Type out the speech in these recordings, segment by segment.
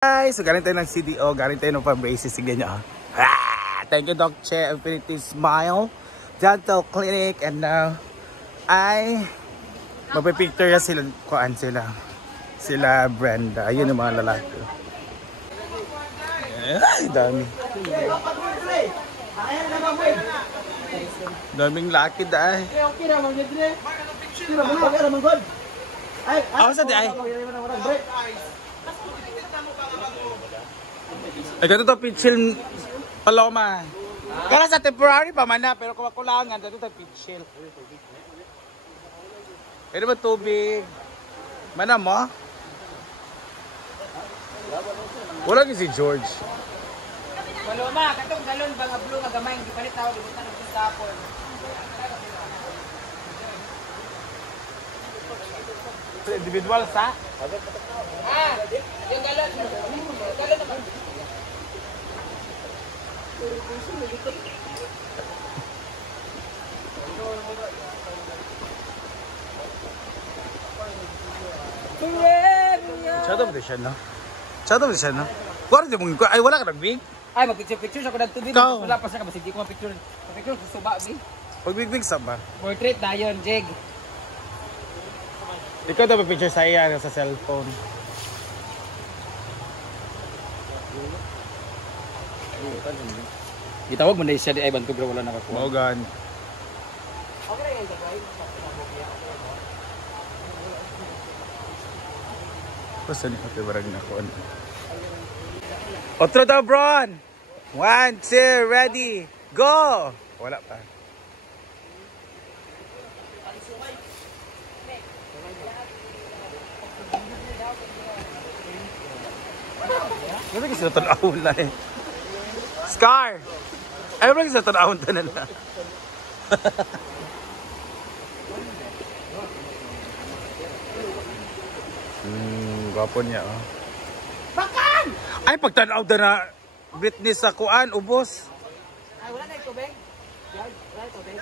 Guys, so galing tayo ng CDO, galing tayo ng pa-braces, tignan nyo. Thank you Doc Che, Infinity Smile Dental Clinic, and now ay magpipicture sila, kuan sila Brenda, ayun yung mga lalaki. Ay, dami. Daming laki dahil. Ako sa di ay. Ay, ganito to pitchil Paloma. Kaya sa temporary pa man na, pero kung makulangan, ganito to pitchil. Pwede ba tubig? Mana mo? Wala si George. Paloma, katong galon ba nga blue nga gamay, hindi palit tawag, ibutan ng sapon. Individual sa? Yung galon. Galon naman. Chado mo siya, no? Chado mo siya, no? Ay, wala ka nag-big? Ay, mag-picture siya ko ng tubig. Wala pa siya kasi hindi ko ma-picture. Ma-picture sa suba, bi. Pag-big sa ba? Portrait na yun, Jeg. Ikaw daw picture sa iya sa cellphone. Gitawag mo na siya di ay bantog ra wala nakakuha. Mogan. Okay ra yan, guys. Basta ni Ate Barag na kuan. Otro daw, Bron! 1, 2, ready, go! Wala pa. Wala kasi na tanawon na eh. Scar! Ay, wala kasi na tanawon na nila. Gwapo niya, oh. Bakan! Ay, pagtanaw na na Britney sa kuan, ubos. Ay, wala na ito, Beng. Wala ito, Beng.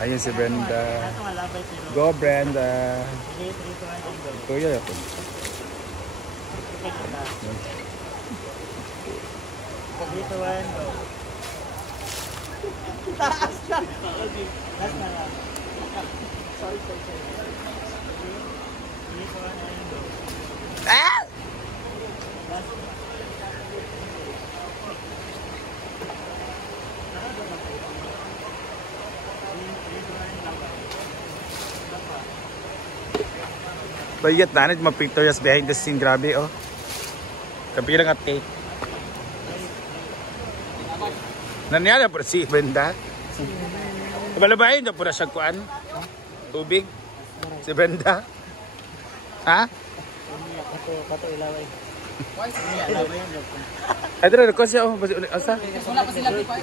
Ayun si Brenda. Go, Brenda. Kuya ako. Dito one, go. Taas na. Taas na lang. Sorry. Dito one and go. Ah! Bayat na mga pictures behind the scene, grabe oh. Kapilang at take. Nangyari po si Brenda. Balabahin na po na siya kuan. Tubig. Si Brenda. Ha? Kato ilaway. Ay, dito ko siya. Asa? Wala pa sila, Bipa.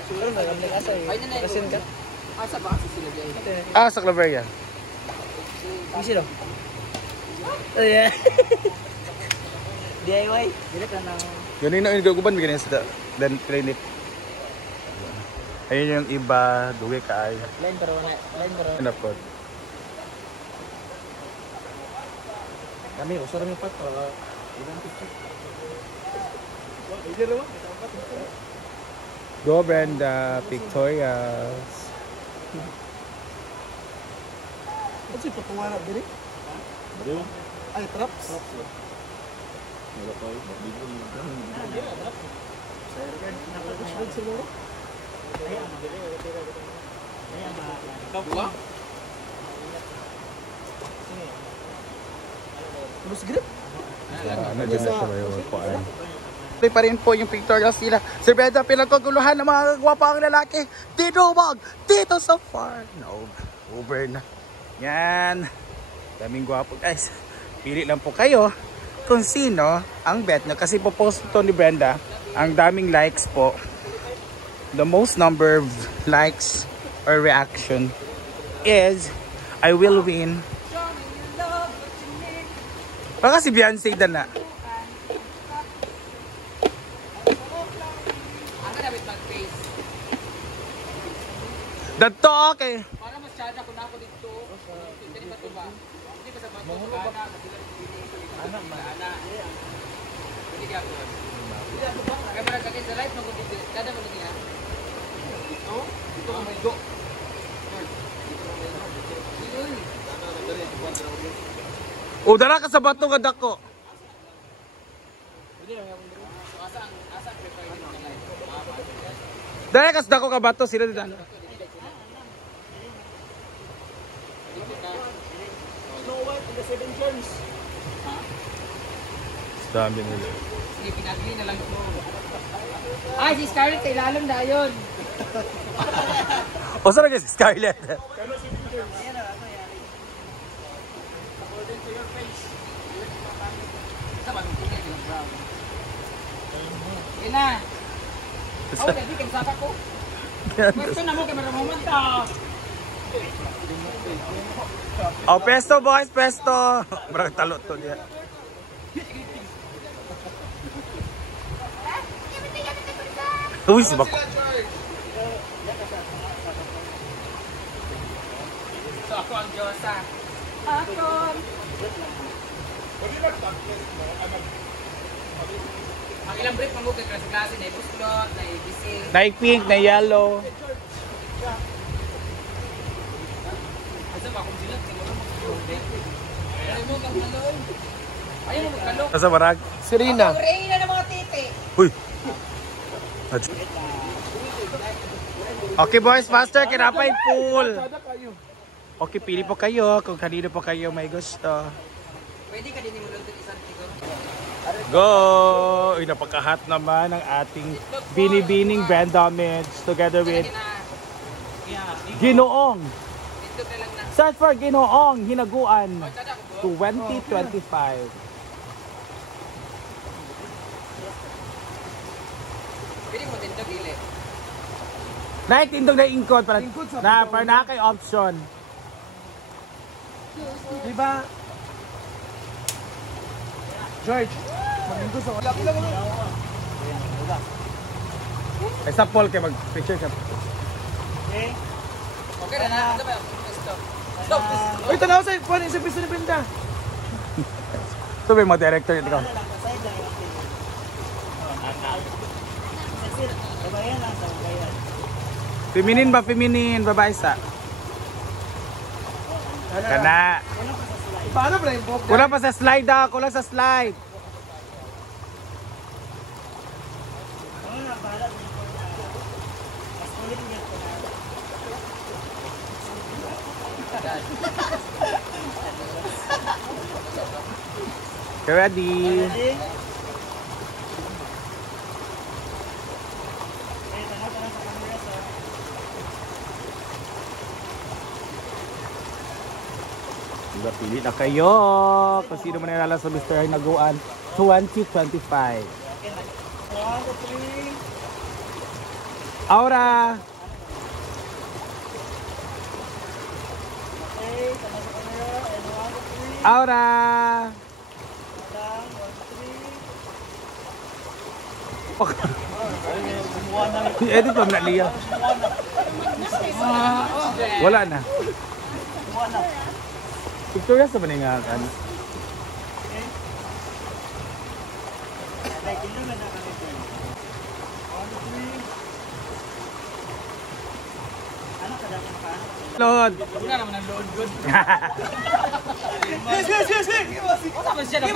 Ay, nanay. Kasin ka? Asa ba kasi sila diyan? Ah, sa Claveria. Sino? Oh yeah. DIY. Dili ka nang Yun yung guguban bigyan sa dan clinic. Ayun yung iba, duwi ka ay. line pero na. Ano po? Kami usara mi pat ibang picture. Go Brenda, Victoria's. Ano si patungan na diri? Ay, traps. Wala pa yun. Terus grip? Ano dyan na siya may kuhaan. Tuloy pa rin po yung pictorial sila. Sir Brenda, pinagkaguluhan ng mga gwapang lalaki. Dito wag! Dito sa farm. No, over na. Yan. Daming gwapo guys. Pili lang po kayo kung sino ang bet nyo. Kasi po post ito ni Brenda. Ang daming likes po. The most number of likes or reaction is I will win. Baka si Beyonce na. face. Dadto, okay. Para mas tsada ko na ako dito. Hindi ba ito ba? Hindi ba sa bato? Ana. Anak ba? Ana. Hindi ka po. Kaya marag kagay sa life, mag-update. Kada mo niya. Ito? Ito ang may go. O, dara ka sa bato nga dako. Dara ka sa dako ka bato, sila dito. Snow White and the Seven Gems. Dami nila. Sige, pinagli na lang ko. Ay, si Scarlett, kailalong na yun. O, saan na si Scarlett? Sa bagong kulay, yung brown. Yan na. Ako, lagi kang saka ko. Pwesto na mo, kamera mo man ta. Oh, pesto boys, pesto. Marang talot to niya. Uy, si Bako. So, ako ang Diyosa. Ako. Ang ilang brief mo kay klase-klase na ibuslot, na ibising. Na pink, na yellow. Asa ba kung sila, tingnan mo mag-probe. Ayaw mo mag-kalon. Ayaw mo mag-kalon. Asa marag? Serena. Ang reyna ng mga titi. Uy. Okay boys, faster, kinapay pool. Okay, pili po kayo kung kanino po kayo may gusto. Pwede ka din yung luntok isang siguro. Go! Uy, napaka-hot naman ang ating binibining brand damage together with Ginoong. Dito na lang na. Search for Ginoong Hinaguan 2025. Pwede mo dito dili. Naitindog na ingkod para na kay option. Diba? George. Maglingkod sa laki lang mo. Ay sa Paul kay mag-picture siya. Okay. Okay na na. Ano ba? Stop. Stop. Uy, tanaw sa kuan sa piso ni Benda. Ito ba yung mga director nito ka? Feminin ba? Feminin. Babae sa? Kana. Paano ba yung Bob? Kulang pa sa slide ah. Kulang sa slide. Okay, ready? Diba, pili na kayo kung sino man nalala sa Mr. Hinaguan 2025. Aura! Aura! I-edit mo na Lia. Wala na. Victoria sa maningakan. Lord. Wala naman ang load good. Yes. Wala man siya na.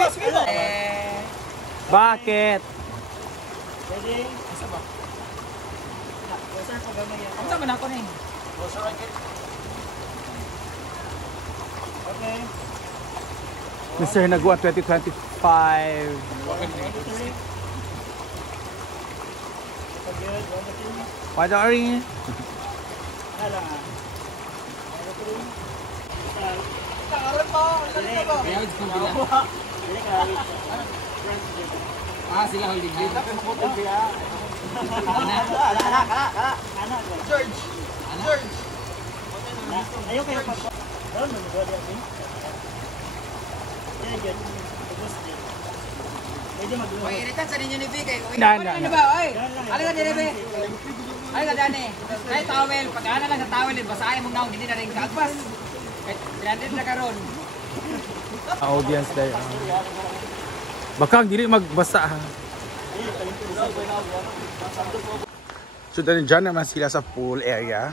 Bakit? Ang sama na ako na eh. Mr. Hinaguan 2025. Padari. Ah, sila holding hands. George. Ayaw kayo pa. Doon mo nagawa din. Oy, iritan sa ninyo ni Vic eh. Oy, Na, ano na, na na. ba? Oy, halika din, Vic. Halika dani. Kay towel, pag-ana lang sa towel, basahin mo na, hindi na rin kaagpas. Kay 300 na karon. Audience there. Baka dili magbasa ha. So dyan naman sila sa pool area.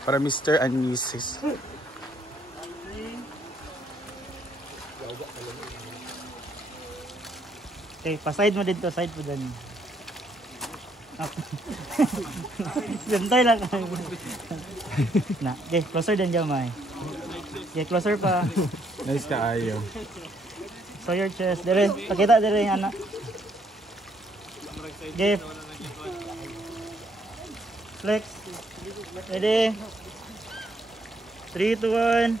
Para Mr. and Mrs. Okay, pa-side mo dito, side po dyan. Gantay lang. Na, okay, closer din dyan, May. Okay, closer pa. Nice ka ayo. So your chest. Dire, pakita dire yung anak. Okay. Flex. Ready? 3, 2, 1.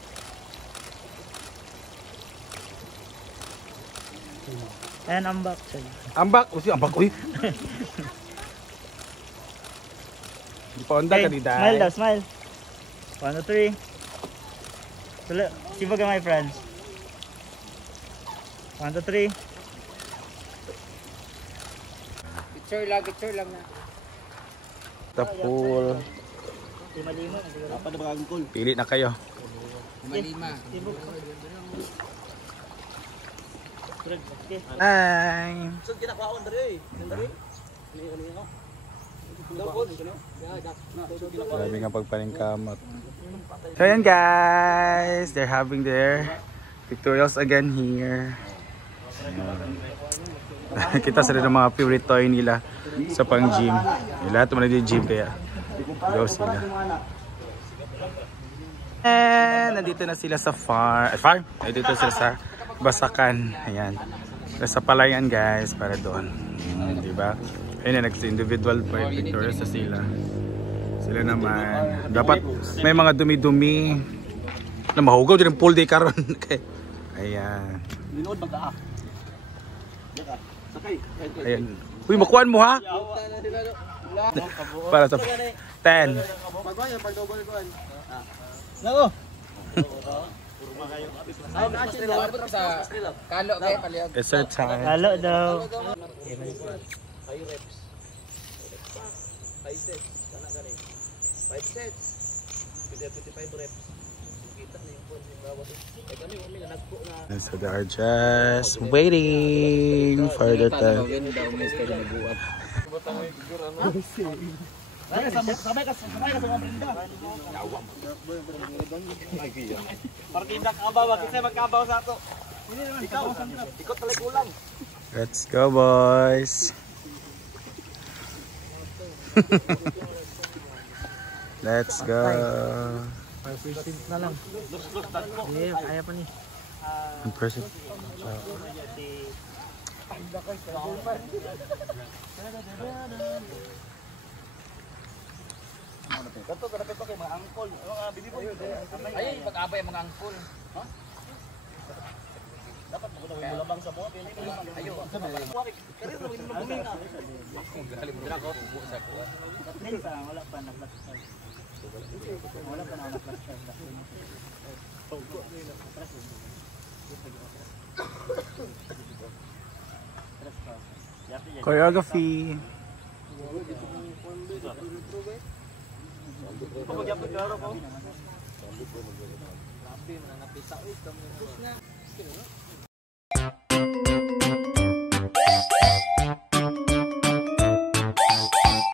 And I'm back. Ambak, usi ambak uy. Di pa onda ka di dai. Smile daw, smile. 1, 2, 3. Tula, sibaga my friends. 1, 2, 3. Picture lang na. The pool. Lima-lima. Dapat na bagong call. Pili na kayo. Malima. Okay. Hi. So kinakaon diri. Diri. Grabe nga pagpaningkamot. So yan guys, they're having their pictorials again here. Kita sa rin ang mga favorite toy nila sa pang gym. Lahat naman nag-gym kaya go sila. And nandito na sila sa farm. Nandito sila sa Basakan. Ayan. Sa Palayan guys, para doon. Diba? Ayun na, nag-individual pictures sa sila. Sila naman. Dapat may mga dumi-dumi na mahugaw din ang pool day karon. Ayan. Linood magdaa. Sakay. Ayan. Uy, makuhaan mo ha? Para sa 10. Pag-double ko. Nako. Sa kalo kay palihog. It's our time. Halo daw. 5 sets. Kana gani. 5 sets. Pwede 25 reps. Kita na yung phone yung bawat. Ay kami kami nagpo na. So they are just waiting for the time. Sabay ka sa mga brinda. Partida ka ba kasi magkabaw sa ato. Ikaw, ikot talay kulang. Let's go boys. Let's go. Na lang. Eh, kaya pa ni. In person. Kanto kada pa kay mga angkol. Bibi boy. Ayun, pag-abay mga angkol. Dapat mo daw labang sa mo. Ayo. Kare mo yung buming ka. Wala pa nag-last. Wala pa nag-last. Choreography. Pag-yapon klaro ko.